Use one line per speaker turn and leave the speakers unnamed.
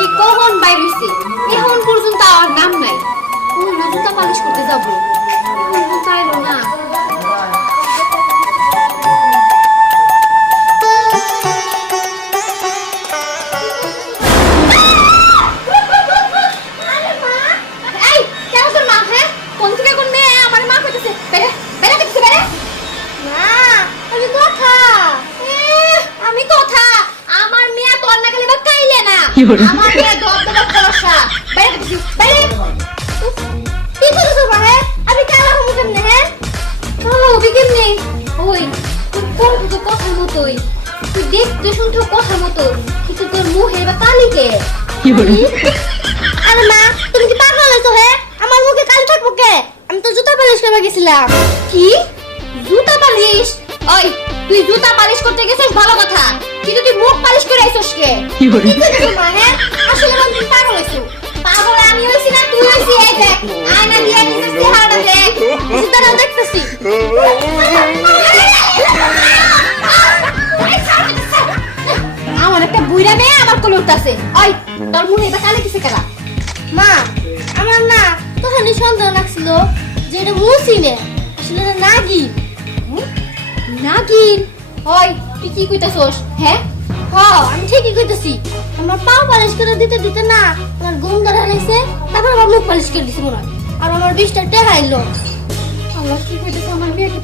সে কখন বাইর হইছে? এখন পর্যন্ত আমার নাম নাই। কথার মতোই। তুই দেখতে শুনতেও কথার মতো কিন্তু তোর মুখে বা কালিকে
আরে মা তুমি কি পাগল হে আমার মুখে কালি থাকব কে আমি তো জুতা পালিশ করতে গেছিলাম
কি? জুতা পালিশ? ওই, তুই জুতা পালিশ করতে গেছিস? ভালো কথা। কে
কি করছ আসলে আমি পাগল হয়েছো
পাগল আমি হইছি না, তুই হইছি, এই দেখ, আয়না দিয়ে নিজের চেহারাটা দেখ
জুতাটা দেখতেছি।
আমার একটা বুইরা মেয়ে আমার কোলে উঠতাছে। ওই, তোর মুখে এবার কালে কেলা?
মা, আমার না তখনই সন্দেহ লাগছিল যে এটা মুসিনে আসলে এটা নাগি
নাগিন? ওই, তুই কি কইতাছস? হ্যাঁ?
হ আমি ঠিকই কইতেছি। আমার পা পালিশ করে দিতে দিতে না, আমার ঘুম ধরা লাগছে তারপর আমার মুখ পালিশ করে দিছি মনে হয়। আর আমার বিষটা টেহাইলো
আমার কি কইতেছে আমার মেয়েকে